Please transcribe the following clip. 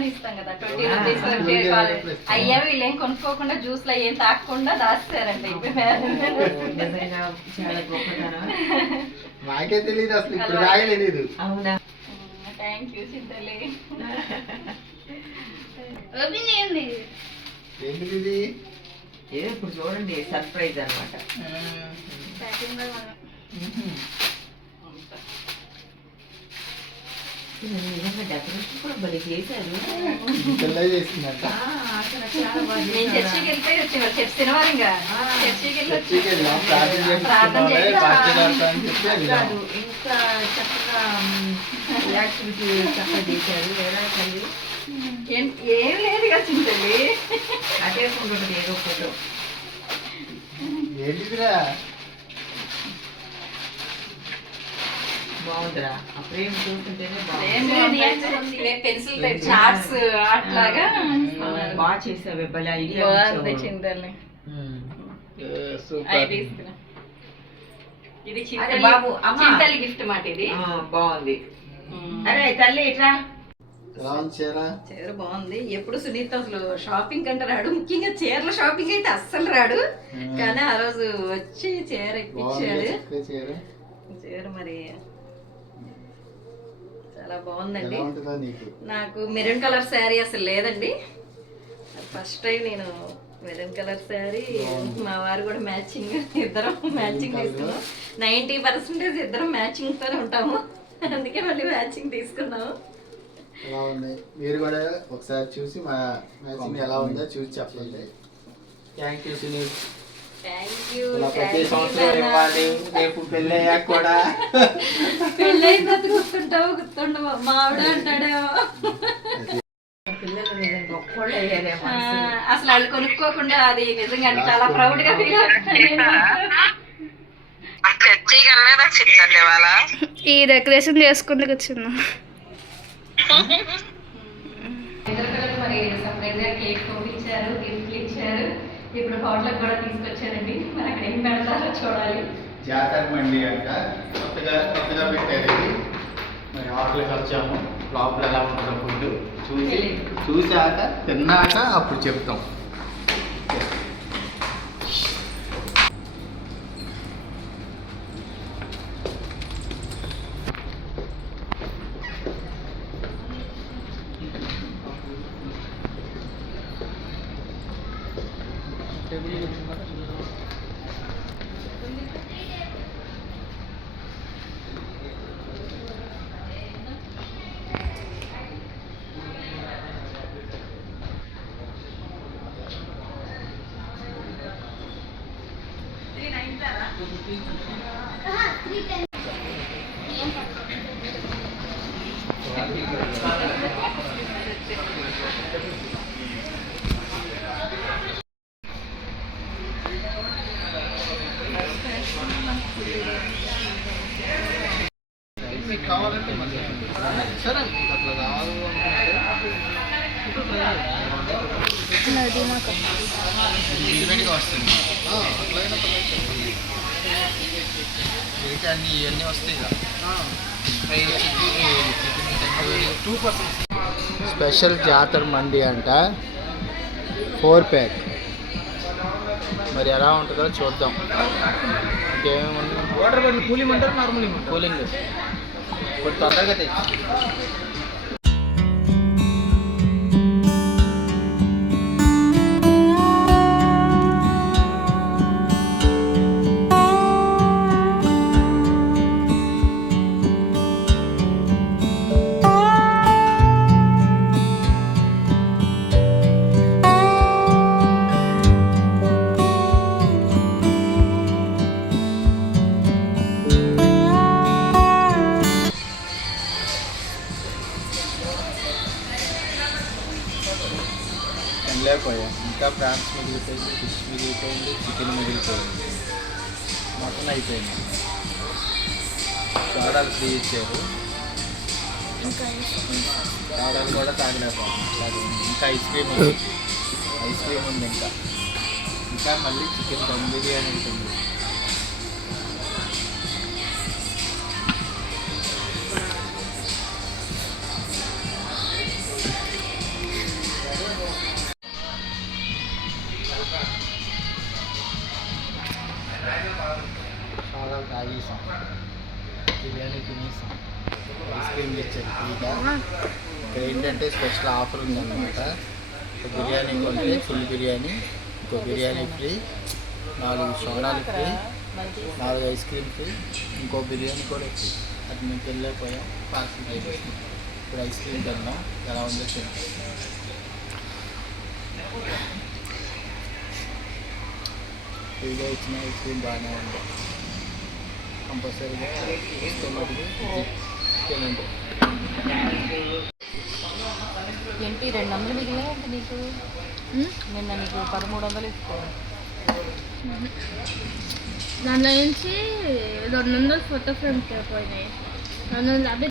Money ఇస్తాం కదా 20 rupees అయ్యా వీళ్ళు ఏం కొనుక్కోకుండా జ్యూస్లో ఏం తాగకుండా దాస్తారండి నిజంగా చాలా గొప్పతనం. నాకే తెలియదు అసలు, ఇప్పుడు దాకా తెలియదు. అవునా? థ్యాంక్ యూ చింతలి. ఏంటిది ఇది? ఏదో ఇప్పుడు చూడండి సర్ప్రైజ్ అనమాట. నిజంగా డెకరేషన్ కూడా భలే చేశారు. పిల్ల చేసిందంట. అసలు చాలా బాగా నేను చర్చికి వెళ్ళిపోయి వచ్చేవారు చర్చి తినవారు ఇంకా చర్చికి చర్చికి వెళ్ళి వెళ్ళాం, ప్రార్థన చేసుకున్నాం, పార్టీ చేస్తాం అని చెప్పి వెళ్ళాం. కాదు, ఇంకా చక్కగా యాక్టివిటీ చక్కగా చేశారు. ఎలా తల్లి ఏం లేదు కదా చింతలి. అదే ఉంటుంది ఏదో ఫోటో. ఏంటిదిరా? బాగుందిరా, ఆ ఫ్రేమ్ చూస్తుంటేనే బాగుంది. పెన్సిల్ చార్ట్స్ అట్లాగా బాగా చేసావు, భలే ఐడియా బాగుంది చింతలి. సూపర్. ఇది అరే బాబు, అమ్మా. చింతలి గిఫ్ట్ మాట ఇది. బాగుంది. అరే తల్లి ఇట్లా ఎలా ఉంది చీర? చీర బాగుంది. ఎప్పుడు సునీత అసలు షాపింగ్ కంటే రాడు, ముఖ్యంగా చీరల షాపింగ్ అయితే అస్సలు రాడు. కానీ ఆ రోజు వచ్చి చీర ఇప్పించాడు. చీర మరి చాలా బాగుందండి. నాకు మెరూన్ కలర్ శారీ అసలు లేదండి, ఫస్ట్ టైం నేను మెరూన్ కలర్ శారీ. మా వారు కూడా మ్యాచింగ్, ఇద్దరం మ్యాచింగ్ తీసుకున్నాం. 90% ఇద్దరం మ్యాచింగ్ తోనే ఉంటాము, అందుకే మళ్ళీ మ్యాచింగ్ తీసుకున్నాము. ఎలా ఉంది మీరు కూడా ఒకసారి చూసి మా మ్యాచింగ్ ఎలా ఉందో చూసి చెప్పండి. Thank you Sunil. ప్రతి సంవత్సరం ఇవ్వాలి, రేపు పెళ్ళి అయ్యాక కూడా. పెళ్ళైన తర్వాత గుర్తుండవు మా ఆవిడ అంటాడేమో. పిల్లలు నిజంగా గొప్పోళ్ళు అయ్యారేమో. అసలు వాళ్ళు కొనుక్కోకుండా అది నిజంగా చాలా ప్రౌడ్ గా ఫీల్ అవుతాను. ఈ డెకరేషన్ చేసుకుంటూ కూర్చున్నా. మరి సర్ప్రైజ్ గా కేక్ పంపించారు, గిఫ్ట్లు ఇచ్చారు. ఇప్పుడు హోటల్ కూడా తీసుకొచ్చారండి, మరి అక్కడ ఏం పెడతారో చూడాలి. జాతర మండి అంట, కొత్తగా పెట్టారు ఇది. మరి హోటల్కి వచ్చాము, లోపల ఎలా ఉంటుందో ఫుడ్ చూసాక తిన్నాక అప్పుడు చెప్తాం. మీకు కావాలంటే సరే అట్లా కాదు ఈవెంట్గా వస్తుంది. అన్నీ ఇవన్నీ వస్తాయి కదా. స్పెషల్ జాతర మండి అంట, 4 ప్యాక్. మరి ఎలా ఉంటుందో చూద్దాం. ఇంకేమేమి వాటర్ బాటిల్ కూలింగ్ అంటారు, నార్మల్ కూలింగ్ ఇప్పుడు తొందరగా తెచ్చి. లేకపోయా ఇంకా ప్రాన్స్ మిగిలిపోయింది, ఫిష్ మిగిలిపోయింది, చికెన్ మిగిలిపోయింది, మటన్ అయిపోయింది. సోడాలు ఫ్రీ ఇచ్చారు, సోడాలు కూడా తాగలేకపోయాం. ఇంకా ఐస్ క్రీమ్ ఉంది, ఇంకా మళ్ళీ చికెన్ దమ్ బిర్యానీ ఉంటుంది. తినేసాం, బిర్యానీ తినేసాం, ఐస్ క్రీమ్ తెచ్చారు ఫ్రీగా. ఇక్కడ ఏంటంటే స్పెషల్ ఆఫర్ ఉందన్నమాట. ఒక బిర్యానీ కొంటే ఫుల్ బిర్యానీ, ఇంకో బిర్యానీ ఫ్రీ, 4 సోడాలు ఫ్రీ, 4 ఐస్ క్రీమ్ ఫ్రీ, ఇంకో బిర్యానీ కూడా ఫ్రీ. అది మేము వెళ్ళలేకపోయాం, పార్సల్ అయిపోయింది. ఇప్పుడు ఐస్ క్రీమ్ తిన్నాం, ఎలా ఉందో చూద్దాం. ఫ్రీగా ఇచ్చిన ఐస్ క్రీమ్ బాగానే ఉంది. కంపల్సరీగా ఇస్తే మటుకు తినండి. ఏంటి 200 మిగిలినాయంటే నీకు? నిన్న నీకు 1300 ఇస్తాను. దాంట్లో నుంచి 200 ఫోటో ఫ్రేమ్స్ పోయినాయి. 250